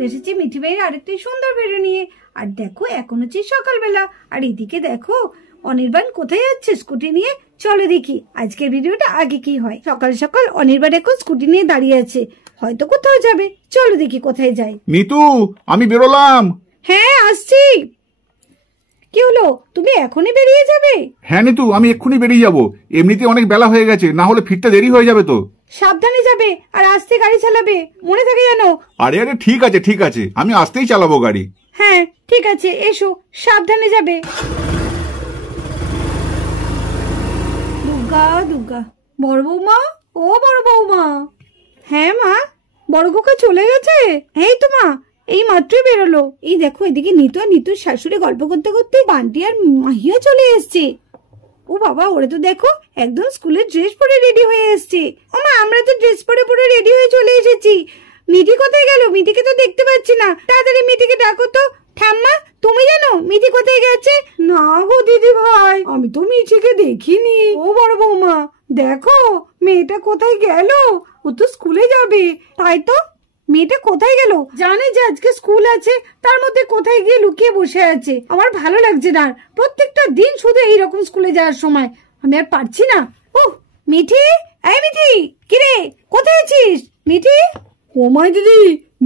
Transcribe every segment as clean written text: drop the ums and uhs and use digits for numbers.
চলে এসেছি মিঠি ভাইয়ের আরেকটি সুন্দর ভিডিও নিয়ে। আর দেখো এখন হচ্ছে সকালবেলা, আর এদিকে দেখো অনির্বাণ কোথায় যাচ্ছে স্কুটি নিয়ে। চলো দেখি আজকের ভিডিওটা আগে কি হয়। সকাল সকাল অনির্বাণ এখন স্কুটি নিয়ে দাঁড়িয়ে আছে, হয়তো কোথাও যাবে। চলো দেখি কোথায় যায়। নিতু, আমি বেরোলাম। হ্যাঁ আসছি। কি হলো, তুমি এখনই বেরিয়ে যাবে? হ্যাঁ নিতু, আমি এক্ষুনি বেরিয়ে যাব। এমনিতে অনেক বেলা হয়ে গেছে, না হলে ফিরতে দেরি হয়ে যাবে তো। সাবধানে যাবে আর আস্তে গাড়ি চালাবে, মনে থাকে জানো। আরে আরে ঠিক আছে ঠিক আছে, আমি আস্তেই চালাবো গাড়ি। হ্যাঁ ঠিক আছে, এসো, সাবধানে যাবে। দুর্গা দুর্গা। বড় বৌমা, ও বড় বৌমা। হ্যাঁ মা, বড় খোকা চলে গেছে। এই তো মা, এই মাত্রই বেরোলো। এই দেখো এদিকে নিতু আর নিতুর শাশুড়ি গল্প করতে করতে বান্টি আর মাহিয়া চলে এসছে। ও বাবা, ওরা তো দেখো একদম স্কুলের ড্রেস পরে রেডি হয়ে এসছে। ও মা, আমরা তো ড্রেস পরে পুরো রেডি হয়ে চলে এসেছি। মিঠি কোথায় গেল? মিঠিকে তো দেখতে পাচ্ছি না। তাড়াতাড়ি মিঠিকে ডাকো তো। ঠাম্মা, তুমি জানো মিঠি কোথায় গেছে? না গো দিদি ভাই, আমি তো মিঠিকে দেখিনি। ও বড় বৌমা, দেখো মেয়েটা কোথায় গেল। ও তো স্কুলে যাবে। তাই তো, মেয়েটা কোথায় গেল? জানে যে আজকে স্কুল আছে, তার মধ্যে কোথায় গিয়ে লুকিয়ে বসে আছে। আমার ভালো লাগছে না, প্রত্যেকটা দিন শুধু এইরকম স্কুলে যাওয়ার সময় আমি আর পারছি না। মিঠি, এই মিঠি, কিরে কোথায় আছিস? মিঠি। ও মাই দিদি,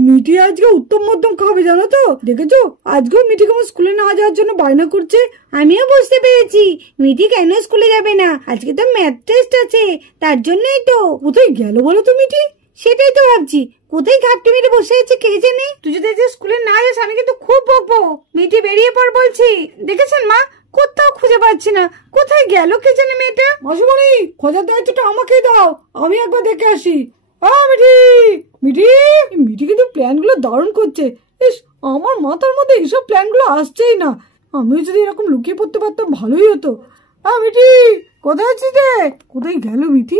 মিঠি আজকে উত্তম মধ্যম খাবে জানো তো। দেখেছো আজকেও মিঠি কেমন স্কুলে না যাওয়ার জন্য বায়না করছে। আমিও বুঝতে পেরেছি মিঠি কেন স্কুলে যাবে না। আজকে তো ম্যাথ টেস্ট আছে, তার জন্যই তো। কোথায় গেল বলো তো মিঠি? সেটাই তো ভাবছি, কোথায় ঘাপটি মেরে বসে আছে কে জানে। তুই যদি স্কুলে না যাস আমি কিন্তু খুব বকবো। মিঠি বেরিয়ে পড় বলছি। দেখেছেন মা, কোথাও খুঁজে পাচ্ছি না, কোথায় গেল কে জানে মেয়েটা। মাসুমণি, খোঁজার দায়িত্বটা আমাকেই দাও, আমি একবার দেখে আসি। মিঠি মিঠি, মিঠি কিন্তু প্ল্যান গুলো দারুণ করছে। ইস, আমার মাথার মধ্যে এইসব প্ল্যান গুলো আসছেই না। আমিও যদি এরকম লুকিয়ে পড়তে পারতাম ভালোই হতো। মিঠি কোথায় আছিস রে? কোথায় গেল মিঠি?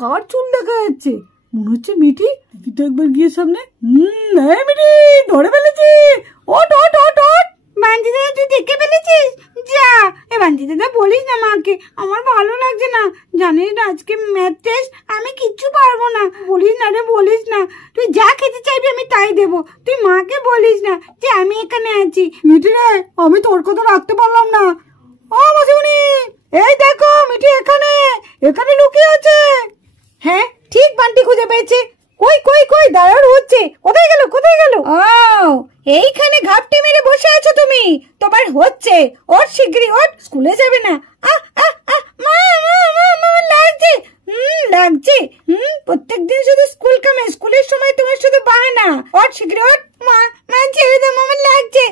কার চুল দেখা যাচ্ছে? মনে হচ্ছে মিঠি। তুই তো একবার গিয়ে সামনে। মিঠি ধরে ফেলেছি। ওট ওট ওট ওট। বান্টি দাদা, তুই দেখে ফেলেছিস? যা, এ বান্টি দাদা বলিস না মাকে, আমার ভালো লাগছে না। জানিস না আজকে ম্যাথ টেস্ট, আমি কিচ্ছু পারবো না। বলিস না রে, বলিস না। তুই যা খেতে চাইবি আমি তাই দেবো। তুই মাকে বলিস না যে আমি এখানে আছি। মিঠি রে, আমি তোর কথা রাখতে পারলাম না। ও মাসিমণি, এই দেখো মিঠি এখানে এখানে লুকিয়ে আছে। হ্যাঁ ঠিক, বান্টি খুঁজে পেয়েছে। কই কই কই, দাঁড়ানো হচ্ছে। কোথায় গেল কোথায় গেল? এইখানে ঘাপটি মেরে বসে আছো তুমি, তোমার হচ্ছে। ওর শিগগিরই ওঠ, স্কুলে যাবে না। মা লাগছে। লাগছে। প্রত্যেকদিন শুধু স্কুল কামে, স্কুলের সময় তোমার শুধু বাহানা। ওঠ শিগগিরই ওঠ। মা ছেড়ে দাও, আমার লাগছে।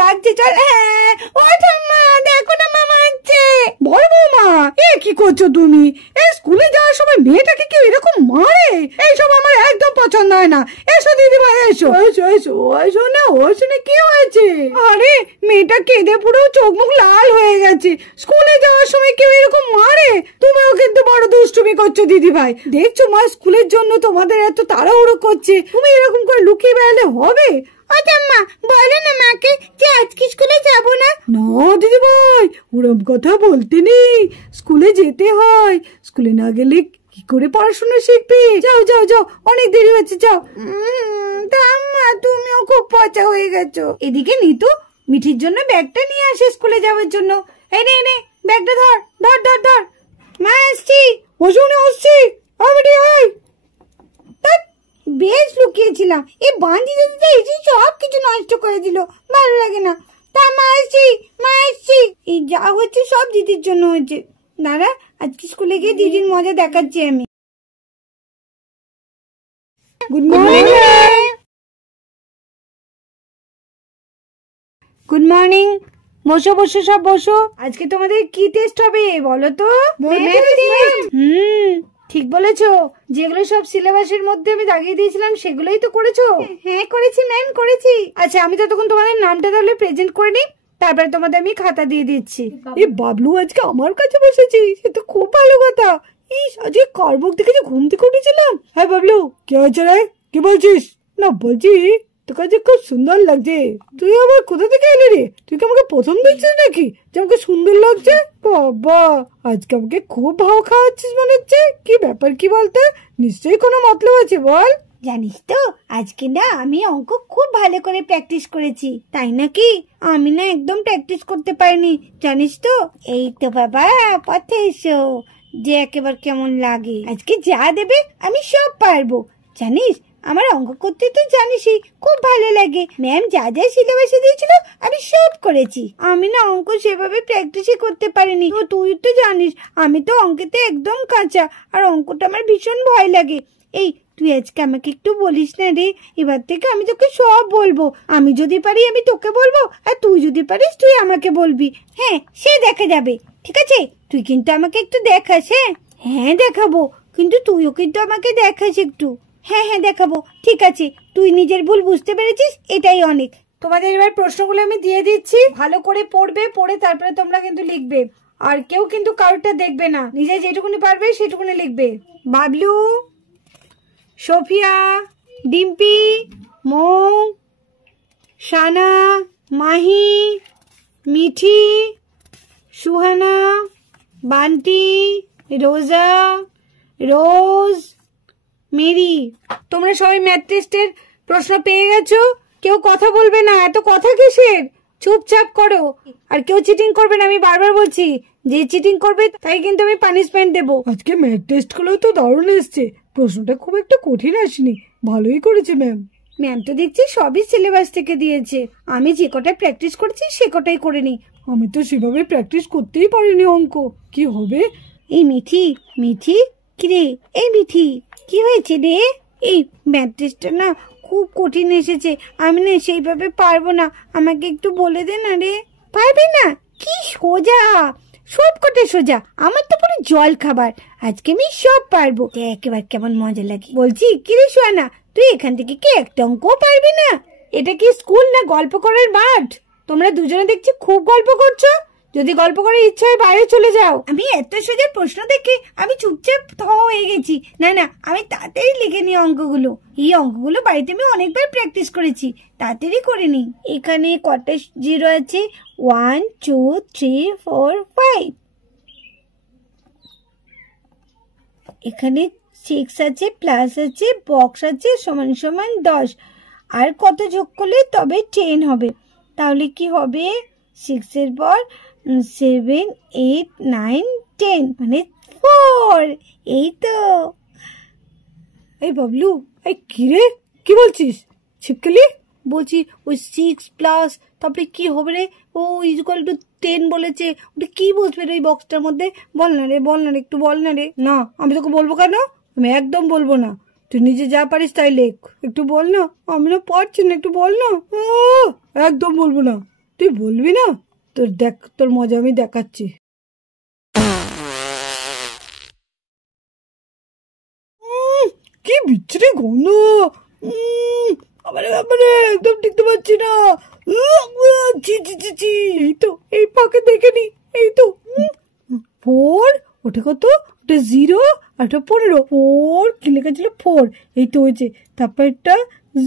লাগছে, চল। হ্যাঁ ওঠ আম্মা, দেখো না মামা আসছে। বড় বৌমা, এ কি করছো তুমি? এই স্কুলে যাওয়ার সময় মেয়েটাকে কেউ এরকম মারে? এইসব আমার একদম পছন্দ হয় না। এসো দিদি ভাই, এসো এসো এসো। এসো না, ও শুনে কি হয়েছে? আরে মেয়েটা কেঁদে পুরো চোখ মুখ লাল হয়ে গেছে। স্কুলে যাওয়ার সময় কেউ এরকম মারে? তুমিও কিন্তু বড় দুষ্টুমি করছো দিদি ভাই। দেখছো মা, স্কুলের জন্য তোমাদের এত তাড়াহুড়ো করছে, তুমি এরকম করে লুকিয়ে বেড়ালে হবে? আচ্ছা মা, বলো না মাকে যে আজকে স্কুলে যাব না। না দিদি ভাই, ওরম কথা বলতে নেই। স্কুলে যেতে হয়, স্কুলে না গেলে কি করে পড়াশোনা শিখবে? যাও যাও যাও, অনেক দেরি হচ্ছে, যাও। মা তুমিও খুব পচা হয়ে গেছো। এদিকে নিতু মিঠির জন্য ব্যাগটা নিয়ে আসে স্কুলে যাওয়ার জন্য। এই নে নে, ব্যাগটা ধর ধর ধর ধর। মা আসছি। ওষুধ আসছি। মিঠি আয়। বেশ লুকিয়েছিলাম, এই বান্টি দিদিতে এসে সব কিছু নষ্ট করে দিল, ভালো লাগে না। তা মা আসছি, মা আসছি। এই যা হচ্ছে সব দিদির জন্য হয়েছে। দাঁড়া, আজকে স্কুলে গিয়ে দিদির মজা দেখাচ্ছি আমি। Good morning. Good morning. বসো বসো, সব বসো। আজকে তোমাদের কি টেস্ট হবে বলো তো? ঠিক বলেছো, যেগুলো সব সিলেবাসের মধ্যে আমি দাগিয়ে দিয়েছিলাম সেগুলোই তো করেছো। হ্যাঁ করেছি ম্যাম, করেছি। আচ্ছা আমি ততক্ষণ তোমাদের নামটা তাহলে প্রেজেন্ট করে নিই, তারপরে তোমাদের আমি খাতা দিয়ে দিচ্ছি। এই বাবলু আজকে আমার কাছে বসেছি, সে তো খুব ভালো কথা। ইস, আজকে কার মুখ দেখে ঘুম থেকে উঠেছিলাম। হ্যাঁ বাবলু, কে হয়েছে রে? কি বলছিস? না বলছি তোর কাছে খুব সুন্দর লাগছে। তুই আবার কোথা থেকে এলি রে? তুই কি আমাকে প্রথম দেখছিস নাকি যে আমাকে সুন্দর লাগছে? বাবা, আজকে আমাকে খুব ভাও খাওয়াচ্ছিস মনে হচ্ছে। কি ব্যাপার কি বলতো? নিশ্চয়ই কোনো মতলব আছে, বল। জানিস তো আজকে না আমি অঙ্ক খুব ভালো করে প্র্যাকটিস করেছি। তাই নাকি? আমি না একদম প্র্যাকটিস করতে পারিনি জানিস তো। এই তো বাবা পথে এসো, যে একেবারে কেমন লাগে। আজকে যা দেবে আমি সব পারবো। জানিস আমার অঙ্ক করতে তো জানিসই খুব ভালো লাগে। ম্যাম যা যা সিলেবাসে দিয়েছিল আমি সব করেছি। আমি না অঙ্ক সেভাবে প্র্যাকটিসই করতে পারিনি। তো তুই তো জানিস আমি তো অঙ্কেতে একদম কাঁচা, আর অঙ্কটা আমার ভীষণ ভয় লাগে। এই তুই আজকে আমাকে একটু বলিস না রে, এবার থেকে আমি তোকে সব বলবো। আমি যদি পারি আমি তোকে বলবো, আর তুই যদি পারিস তুই আমাকে বলবি। হ্যাঁ সে দেখা যাবে, ঠিক আছে? তুই কিন্তু আমাকে একটু দেখাস। হ্যাঁ হ্যাঁ দেখাবো, কিন্তু তুইও কিন্তু আমাকে দেখাস একটু। হ্যাঁ হ্যাঁ দেখাবো, ঠিক আছে। তুই নিজের ভুল বুঝতে পেরেছিস, এটাই অনেক। তোমাদের এবার প্রশ্নগুলো আমি দিয়ে দিচ্ছি, ভালো করে পড়বে, পড়ে তারপরে তোমরা কিন্তু লিখবে। আর কেউ কিন্তু কারোরটা দেখবে না, নিজে যেটুকুনি পারবে সেটুকুনি লিখবে। বাবলু, সোফিয়া, ডিম্পি, মৌ, শানা, মাহি, মিঠি, সুহানা, বান্টি, রোজা, রোজ, মেরি, তোমরা সবাই ম্যাথ টেস্টের প্রশ্ন পেয়ে গেছো। কেউ কথা বলবে না, এত কথা কিসের? চুপচাপ করো, আর কেউ চিটিং করবে না, আমি বারবার বলছি। যে চিটিং করবে তাই কিন্তু আমি পানিশমেন্ট দেবো। আজকে ম্যাথ টেস্ট গুলো তো দারুণ এসছে, প্রশ্নটা খুব একটা কঠিন আসেনি, ভালোই করেছে ম্যাম। ম্যাম তো দেখছি সবই সিলেবাস থেকে দিয়েছে, আমি যে কটাই প্র্যাকটিস করেছি সে কটাই করে নি। আমি তো সেভাবে প্র্যাকটিস করতেই পারিনি অঙ্ক, কি হবে? এই মিঠি, মিঠি কিরে? এই মিঠি কি হয়েছে রে? এই ম্যাথ টেস্টটা না খুব কঠিন এসেছে, আমি না সেইভাবে পারবো না, আমাকে একটু বলে দে না রে। পারবি না? কি সোজা, সব কটা সোজা, আমার তো পুরো জল খাবার। আজকে আমি সব পারবো, একেবারে কেমন মজা লাগে। বলছি কিরে সোয়ানা, তুই এখান থেকে কি একটা অঙ্কও পারবি না? এটা কি স্কুল না গল্প করার মাঠ? তোমরা দুজনে দেখছি খুব গল্প করছো। যদি গল্প করার ইচ্ছা হয় বাইরে চলে যাও। আমি এত সোজা প্রশ্ন দেখে আমি চুপচাপ হয়ে গেছি। না না, আমি তাড়াতাড়ি লিখে নিই অঙ্কগুলো। এই অঙ্কগুলো বাড়িতে আমি অনেকবার প্র্যাকটিস করেছি, তাড়াতাড়ি করে নিই। এখানে কটা জিরো আছে? 1 2 3 4 5। এখানে 6 আছে, প্লাস আছে, বক্স আছে, সমান সমান 10। আর কত যোগ করলে তবে 10 হবে? তাহলে কি হবে? 6 এর পর 7 8 9 10 মানে 4। এই তো। এই বাবলু, এই কি রে, কি বলছিস? ছিপকেলি? বলছি ওই 6 প্লাস তারপরে কি হবে রে? ও ইকুয়াল টু 10 বলেছে, ওটা কি বসবে রে ওই বক্সটার মধ্যে? বল না রে, বল না রে, একটু বল না রে। না, আমি তোকে বলবো কেন? আমি একদম বলবো না, তুই নিজে যা পারিস তাই লেখ। একটু বল না, আমি না পারছি না, একটু বল না। একদম বলবো না, তুই বলবি না? তোর দেখ, তোর মজা আমি দেখাচ্ছি। কি বিচ্ছিরি গন্ধ, একদম টিকতে পারছি না। এই তো, এই ফাঁকে দেখে নি, এই তো 4, ওটা কত? ওটা 0 আর ওটা 15। 4 কি লেখা ছিল? 4। এই তো হয়েছে, তারপর একটা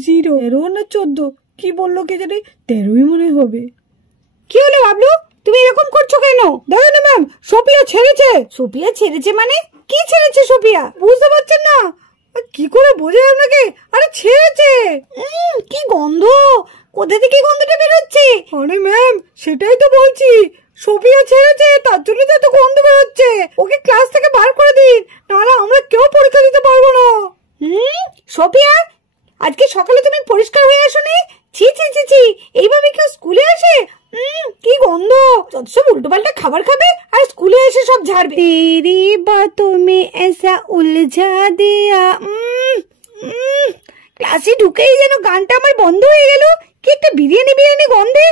0। 13 না 14 কি বললো কে জানে, 13ই মনে হবে। কি হলো বাবলু, তুমি এরকম করছো কেন? দেখো না ম্যাম, সোফিয়া ছেড়েছে। সোফিয়া ছেড়েছে মানে? কি ছেড়েছে সোফিয়া? বুঝতে পারছেন না? কি করে বোঝাই আপনাকে? আরে ছেড়েছে। কি গন্ধ, কোথা থেকে গন্ধটা বেরোচ্ছে? আরে ম্যাম সেটাই তো বলছি, সোফিয়া ছেড়েছে, তার জন্য তো এত গন্ধ বেরোচ্ছে। ওকে ক্লাস থেকে বার করে দিন, নাহলে আমরা কেউ পরীক্ষা দিতে পারবো না। সোফিয়া, আজকে সকালে তুমি পরিষ্কার হয়ে আসোনি? ছি ছি ছি ছি, এইভাবে কেউ স্কুলে আসে? কি গন্ধ, যত সব উল্টো পাল্টা খাবার খাবে আর স্কুলে এসে সব ঝাড়বে। তেরি বাতোं में ऐसा उलझा दिया। ক্লাসে ঢুকেই যেন গানটা আমার বন্ধ হয়ে গেল। কি একটা বিরিয়ানি বিরিয়ানি গন্ধে,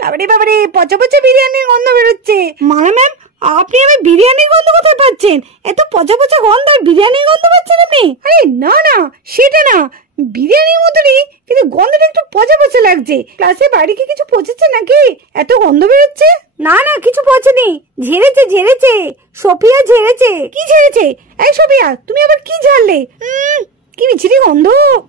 বাবারে বাবারে, পচা পচা বিরিয়ানির গন্ধ বেরোচ্ছে। মানা ম্যাম, আপনি আমি বিরিয়ানির গন্ধ কোথায় পাচ্ছেন? এত পচা পচা গন্ধ আর বিরিয়ানির গন্ধ পাচ্ছেন আপনি? আরে না না, সেটা না, বিরিয়ানির মতনই, কিন্তু গন্ধটা একটু পচা পচা লাগছে। ক্লাসে বাইরে কি কিছু পচেছে নাকি এত গন্ধ বেরোচ্ছে? না না, কিছু পচেনি, ঝেড়েছে ঝেড়েছে, সোফিয়া ঝেড়েছে। কি ঝেড়েছে? এই সোফিয়া, তুমি আবার কি ঝাড়লে? কি বিচ্ছিরি গন্ধ।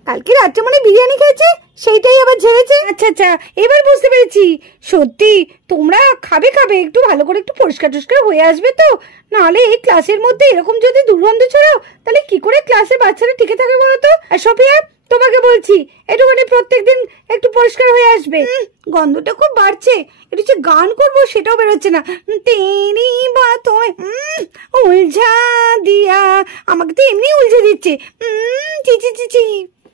কালকে রাত্রে মানে বিরিয়ানি খেয়েছে, সেইটাই আবার ঝেড়েছে। আচ্ছা আচ্ছা, এবার বুঝতে পেরেছি। সত্যি তোমরা খাবে খাবে, একটু ভালো করে একটু পরিষ্কার টরিষ্কার হয়ে আসবে তো, নাহলে এই ক্লাসের মধ্যে এরকম যদি দুর্গন্ধ ছড়াও তাহলে কি করে ক্লাসে বাচ্চারা টিকে থাকে বলো তো। আর সোফিয়া, তোমাকে বলছি একটুখানি প্রত্যেকদিন একটু পরিষ্কার হয়ে আসবে। গন্ধটা খুব বাড়ছে, একটু যে গান করবো সেটাও বেরোচ্ছে না। তেরি বাতোয় উলঝা দিয়া, আমাকে তো এমনি উলঝে দিচ্ছে। চি চি চি চি।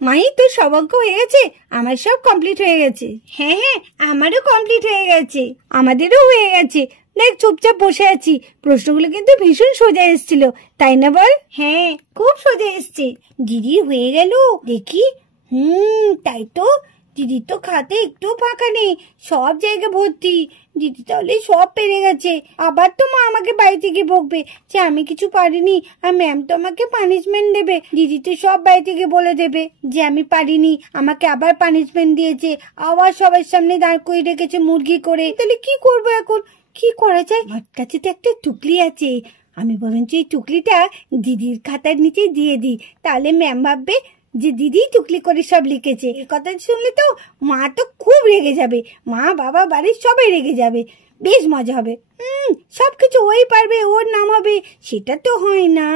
মাই, তোর সব অঙ্ক হয়ে গেছে? আমার সব কমপ্লিট হয়ে গেছে। হ্যাঁ হ্যাঁ, আমারও কমপ্লিট হয়ে গেছে। আমাদেরও হয়ে গেছে। দেখ, চুপচাপ বসে আছি। প্রশ্নগুলো কিন্তু ভীষণ সোজা এসেছিল, তাই না বল? হ্যাঁ, খুব সোজা এসছে। দিদি হয়ে গেল দেখি। তাই তো। দিদির তো খাতে একটু ফাঁকা নেই, সব জায়গা ভর্তি। দিদি তাহলে সব পেরে গেছে। আবার তো মা আমাকে বাড়ি থেকে বকবে যে আমি কিছু পারিনি, আর ম্যাম তো আমাকে পানিশমেন্ট দেবে। দিদি তো সব বাড়ি থেকে বলে দেবে যে আমি পারিনি, আমাকে আবার পানিশমেন্ট দিয়েছে, আবার সবার সামনে দাঁড় করিয়ে রেখেছে মুরগি করে। তাহলে কি করবো এখন? কি করা যায়? আমার কাছে তো একটা টুকলি আছে। আমি বরঞ্চ এই টুকলিটা দিদির খাতার নিচে দিয়ে দিই, তাহলে ম্যাম ভাববে যে দিদি টুকলি করে সব লিখেছে। এই কথা শুনলে তো মা তো খুব রেগে যাবে, মা বাবা বাড়ির সবাই রেগে যাবে। বেশ মজা হবে। সবকিছু ওই পারবে, ওর নাম হবে, সেটা তো হয় না।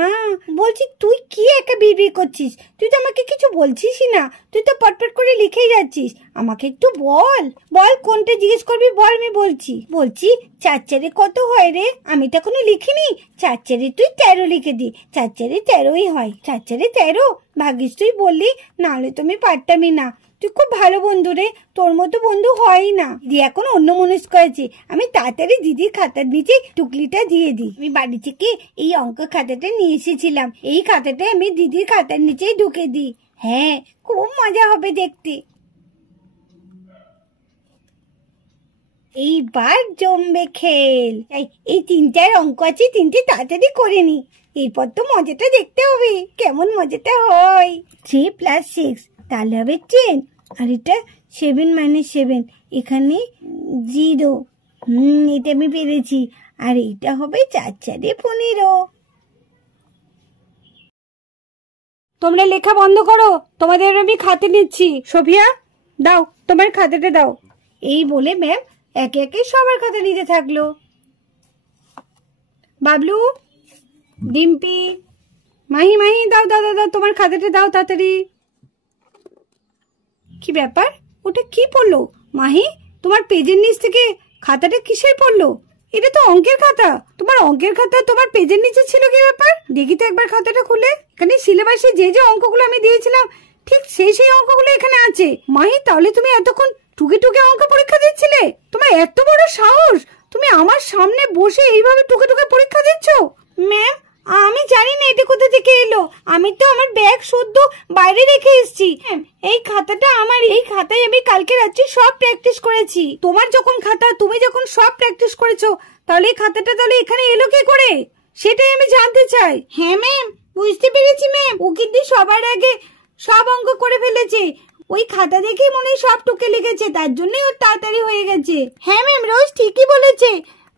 বলছি, তুই কি একা বিড়বিড় করছিস? তুই তো আমাকে কিছু বলছিসই না, তুই তো পটপট করে লিখেই যাচ্ছিস। আমাকে একটু বল বল, কোনটা জিজ্ঞেস করবি বল, আমি বলছি। 4 4 কত হয় রে? আমি তো এখনো লিখিনি। 4 4 তুই 13 লিখে দি। 4 4 13ই হয়। 4 4 13? ভাগ্যিস তুই বললি, নাহলে তো আমি পারতামই না। তুই খুব ভালো বন্ধু রে, তোর মতো বন্ধু হয়ই না। দিদি এখন অন্য মনস্ক হয়েছে, আমি তাড়াতাড়ি দিদির খাতার নিচে টুকলিটা দিয়ে দিই। আমি বাড়ি থেকে এই অঙ্ক খাতাটা নিয়ে এসেছিলাম, এই খাতাটা আমি দিদির খাতার নিচেই ঢুকে দিই। হ্যাঁ, খুব মজা হবে দেখতে। এইবার জমবে খেল। এই 3 অঙ্ক আছে, 3টে তাড়াতাড়ি করে নি, এরপর তো মজাটা দেখতে হবে কেমন মজাটা হয়। 3 + 6 তাহলে হবে 10, আর এটা 7 - 7, এখানে 0। এটা আমি পেরেছি। আর এটা হবে 4 4 15। তোমরা লেখা বন্ধ করো, তোমাদের আমি খাতে নিচ্ছি। সোফিয়া, দাও তোমার খাতাটা দাও। এই বলে ম্যাম একে একে সবার খাতা নিতে থাকলো। বাবলু, ডিম্পি, মাহি, দাও দাও দাও, তোমার খাতাটা দাও তাড়াতাড়ি। কি ব্যাপার, ওটা কি পড়লো? মাহি, তোমার পেজের নিচ থেকে খাতাটা কিসের পড়লো? এটা তো অঙ্কের খাতা। তোমার অঙ্কের খাতা তোমার পেজের নিচে ছিল, কি ব্যাপার? দেখি তো একবার খাতাটা খুলে। এখানে সিলেবাসে যে যে অঙ্কগুলো আমি দিয়েছিলাম ঠিক সেই অঙ্কগুলো এখানে আছে। মাহি, তাহলে তুমি এতক্ষণ টুকে টুকে অঙ্ক পরীক্ষা দিচ্ছিলে? তোমার এত বড় সাহস, তুমি আমার সামনে বসে এইভাবে টুকে টুকে পরীক্ষা দিচ্ছ? ম্যাম, আমি জানি না এটা কোথা থেকে এলো, আমি তো আমার ব্যাগ শুদ্ধ বাইরে রেখে এসেছি। এই খাতাটা আমার, এই খাতায় আমি কালকে রাত্রে সব প্র্যাকটিস করেছি। তোমার যখন খাতা, তুমি যখন সব প্র্যাকটিস করেছো, তাহলে এই খাতাটা তাহলে এখানে এলো কি করে, সেটাই আমি জানতে চাই। হ্যাঁ ম্যাম, বুঝতে পেরেছি ম্যাম, ও কিন্তু সবার আগে সব অঙ্ক করে ফেলেছে। ওই খাতা দেখেই মনে হয় সব টুকে লিখেছে, তার জন্যই ওর তাড়াতাড়ি হয়ে গেছে। হ্যাঁ ম্যাম, রোজ ঠিকই বলেছে,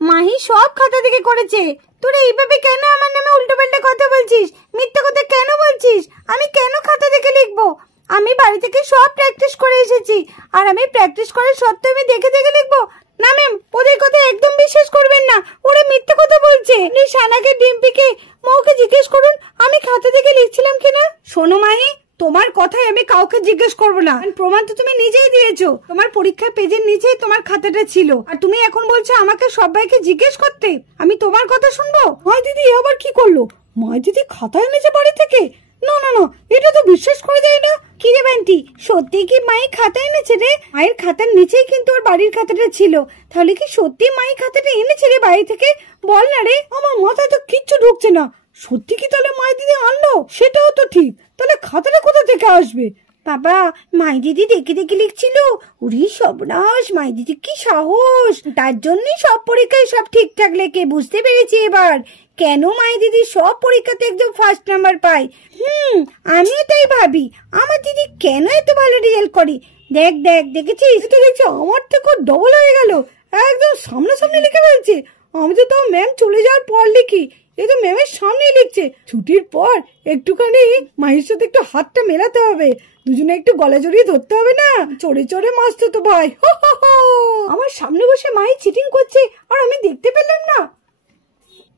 মাহি সব খাতা থেকে করেছে। তোরা এইভাবে কেন আমার নামে উল্টোপাল্টা কথা বলছিস? মিথ্যা কথা কেন বলছিস? আমি কেন খাতা দেখে লিখবো? আমি বাড়ি থেকে সব প্র্যাকটিস করে এসেছি, আর আমি প্র্যাকটিস করার সত্ত্বেও আমি দেখে দেখে লিখবো? না ম্যাম, ওদের কথা একদম বিশ্বাস করবেন না, ওরা মিথ্যা কথা বলছে। আপনি সানাকে, ডিম্পিকে, মৌকে জিজ্ঞেস করুন আমি খাতা দেখে লিখছিলাম কিনা। শোনো মাহি, তোমার কথাই আমি কাউকে জিজ্ঞেস করবো না, প্রমাণ তো তুমি নিজেই দিয়েছো। তোমার পরীক্ষার পেজের নিচেই তোমার খাতাটা ছিল, আর তুমি এখন বলছো আমাকে সবাইকে জিজ্ঞেস করতে। আমি তোমার কথা শুনবো? মাই দিদি আবার কি করলো? মাই দিদি খাতা এনেছে বাড়ি থেকে? না না না, এটা তো বিশ্বাস করা যায় না। কি রে বান্টি, সত্যি কি মাই খাতা এনেছে রে? মায়ের খাতার নিচেই কিন্তু ওর বাড়ির খাতাটা ছিল, তাহলে কি সত্যি মাই খাতাটা এনেছে রে বাড়ি থেকে? বল না রে। আমার মাথায় তো কিচ্ছু ঢুকছে না। সত্যি কি তাহলে মাই দিদি আনলো? সেটাও তো ঠিক, তাহলে খাতাটা কোথা থেকে আসবে? বাবা, মাই দিদি দেখে দেখে লিখছিল। উরি সর্বনাশ, মাই দিদি কি সাহস! তার জন্যই সব পরীক্ষায় সব ঠিকঠাক লেখে। বুঝতে পেরেছি এবার কেন মাই দিদি সব পরীক্ষাতে একদম ফার্স্ট নাম্বার পায়। আমিও তাই ভাবি, আমার দিদি কেন এত ভালো রেজাল্ট করে। দেখ দেখ, দেখেছিস? এটা দেখছি আমার থেকে ডবল হয়ে গেল, একদম সামনাসামনি লিখে ফেলছে। আমি তো তাও ম্যাম চলে যাওয়ার পর লিখি। এ তো ম্যামের সামনেই লিখছে। ছুটির পর একটুখানি মাহির সাথে একটু হাতটা মেলাতে হবে, দুজনে একটু গলা জড়িয়ে ধরতে হবে না, চড়ে চড়ে মাসতো তো ভাই। আমার সামনে বসে মাহি চিটিং করছে আর আমি দেখতে পেলাম না।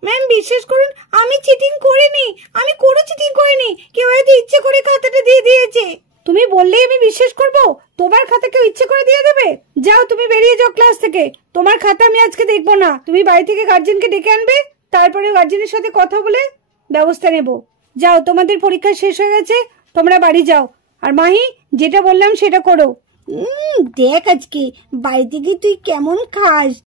ম্যাম বিশ্বাস করুন, আমি চিটিং করিনি, আমি কোনো চিটিং করিনি। কেউ হয়তো ইচ্ছে করে খাতাটা দিয়ে দিয়েছে। তুমি বললেই আমি বিশ্বাস করব? তোমার খাতা কেউ ইচ্ছে করে দিয়ে দেবে? যাও, তুমি বেরিয়ে যাও ক্লাস থেকে। তোমার খাতা আমি আজকে দেখবো না। তুমি বাড়ি থেকে গার্জেনকে ডেকে আনবে, তারপরে গার্জেনের সাথে কথা বলে ব্যবস্থা নেব। যাও, তোমাদের পরীক্ষা শেষ হয়ে গেছে, তোমরা বাড়ি যাও। আর মাহি, যেটা বললাম সেটা করো। দেখ আজকে বাড়িতে গিয়ে তুই কেমন খাস।